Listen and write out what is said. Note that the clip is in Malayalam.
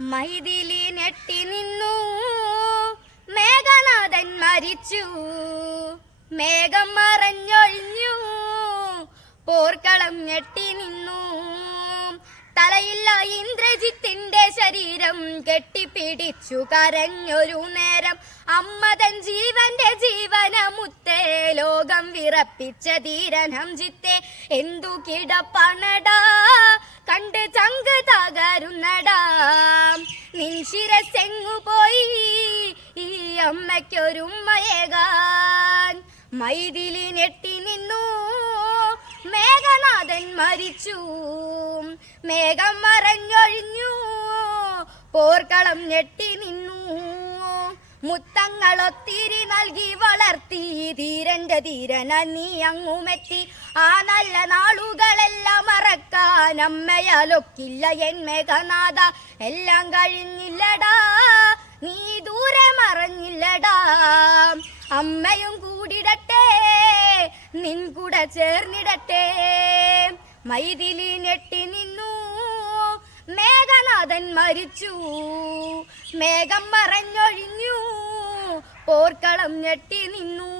മൈഥിലി ഞെട്ടി നിന്നു, മേഘനാഥൻ മരിച്ചു, മേഘം മറഞ്ഞൊഴിഞ്ഞു, പോർക്കളം ഞെട്ടി നിന്നു. തലയില്ല ഇന്ദ്രജിത്തിന്റെ ശരീരം കെട്ടിപ്പിടിച്ചു കരഞ്ഞൊരു നേരം. അമ്മതൻ ജീവന്റെ ജീവനമുത്തേ, ലോകം വിറപ്പിച്ച ധീരനം ജിത്തെ. എന്തു കിടപ്പണടാ കണ്ട് ചങ്ക് തകരുന്നടാ, നിൻ ശിരസെങ്ങു പോയി ഈ അമ്മയ്ക്കൊരുമ്മയേകാൻ. മൈഥിലി ഞെട്ടി നിന്നു, മേഘനാഥൻ മരിച്ചു, മേഘം മറഞ്ഞൊഴിഞ്ഞു, പോർക്കളം ഞെട്ടി നിന്നു. മുത്തങ്ങളൊത്തിരി നൽകി വളർത്തി ധീരന്റെ ധീരന നീ അങ്ങുമെത്തി. ആ നല്ല നാളുകളെല്ലാം മറക്കാൻ അമ്മയാലൊക്കില്ല എൻ മേഘനാഥ. എല്ലാം കഴിഞ്ഞില്ലടാ, നീ ദൂരെ മറഞ്ഞില്ലടാ. അമ്മയും കൂടിടട്ടെ, നിൻ കൂടെ ചേർന്നിടട്ടെ. മൈഥിലി ഞെട്ടി നിന്നു, മേഘനാഥൻ മരിച്ചു, മേഘം മറഞ്ഞൊഴിഞ്ഞു, പോർക്കളം ഞെട്ടി നിന്നു.